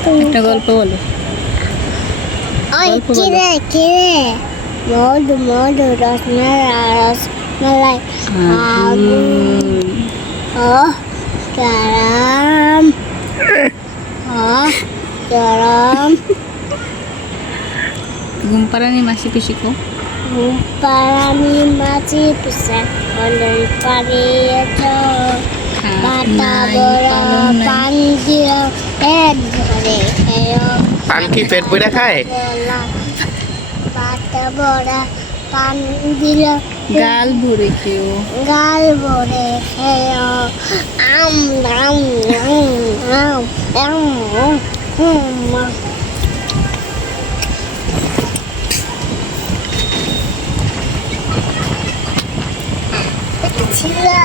একটা গল্প বলো। ওই কিরে মধু মধু রসমালাই আগুন ও গরম ও গরম ঘুম পাড়ানি মাসি পিসি কো পারানি মাছি পিসে হলেন পারিয়েছ বাটা বড় পান দিও পেট ভরে খেয়ে পান কি পেট ভরে খায়? বাটা বড় পান দিল গাল ভরে খেও। গাল ভরে খেয়ে আম আম আম আম আম ছিলা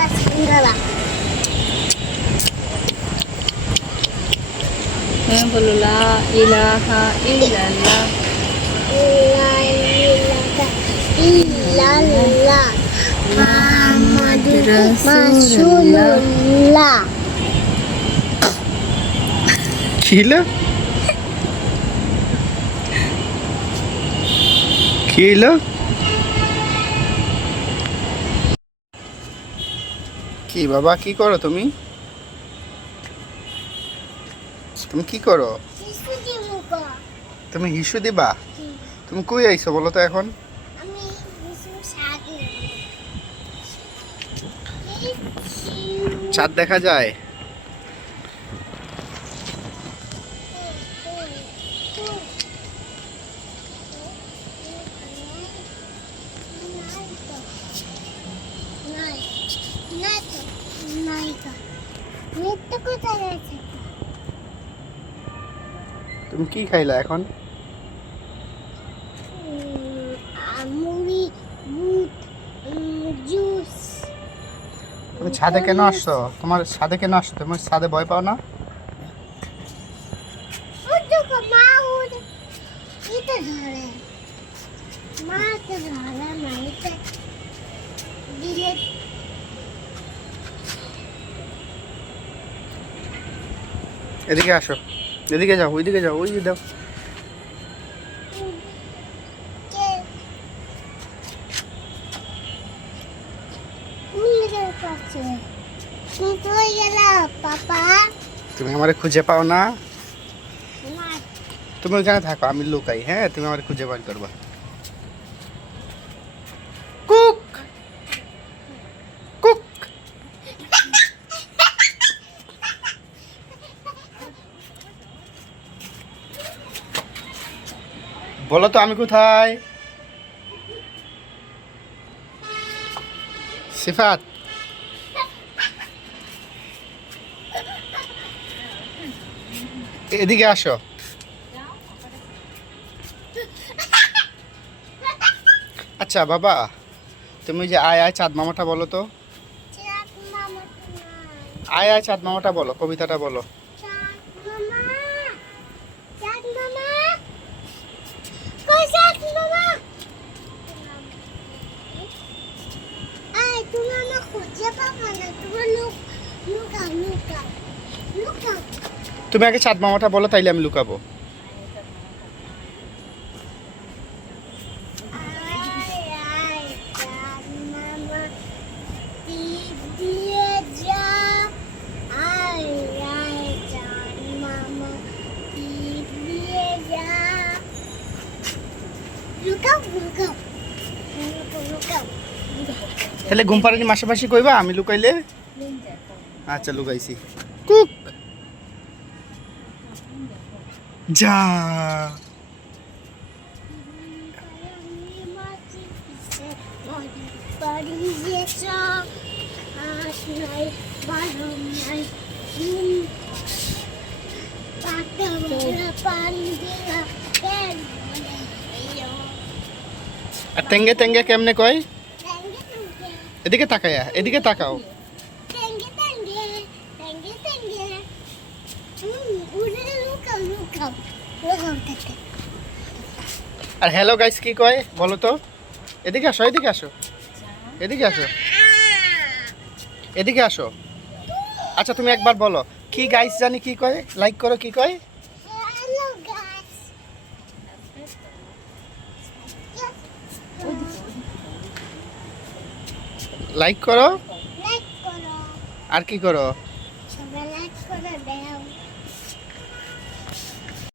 হ্যাঁ বলো লা ইলাহা ইল্লাল্লাহ ইল্লাল্লাহ মুহাম্মাদুর রাসূলুল্লাহ খিলা খিলা কি বাবা কি করো তুমি? তুমি কি করো? তুমি হিসু দিবা? তুমি কই আইছো বলো তো এখন? আমি হিসু সাগি চাঁদ দেখা যায়? তুমি কি খাইলা এখন? মুড়ি বুট জুস তুমি ছাদে কেন আসছো? তোমার ছাদে কেন আসছো? তোমার ছাদে ভয় পাও না? এদিকে আসো, এদিকে যাও, ওইদিকে যাও, ওই দাও। পাপা তুমি আমারে খুঁজে পাও না? তুমি ওইখানে থাকো, আমি লুকাই। হ্যাঁ, তুমি আমারে খুঁজে বার করবা। কুক কুক বলো তো আমি কোথায়? সিফাত, এদিকে আসো। আচ্ছা বাবা, তুমি যে আয় আয় চাঁদ মামাটা বলো তো। আয় আয় চাঁদ মামাটা বলো, কবিতাটা বলো। তুমি আগে চাঁদ মামাটা বলো, তাইলে আমি লুকাবো। তাহলে ঘুম পাড়ানি মাসে কইবা আমি লুকাইলে? আচ্ছা লুকাইছি। কুক যা আর টেঙ্গে টেঙ্গে কেমনে কয়? এদিকে তাকায়া, এদিকে তাকাও। আর হ্যালো গাইস কি কয় বলো তো? এদিকে আসো, এদিকে আসো, এদিকে আসো, এদিকে আসো। আচ্ছা তুমি একবার বলো কি গাইস জানি কি কয়? লাইক করো কি কয়? লাইক করো। লাইক করো। আর কি করো? সবাই লাইক করে দাও।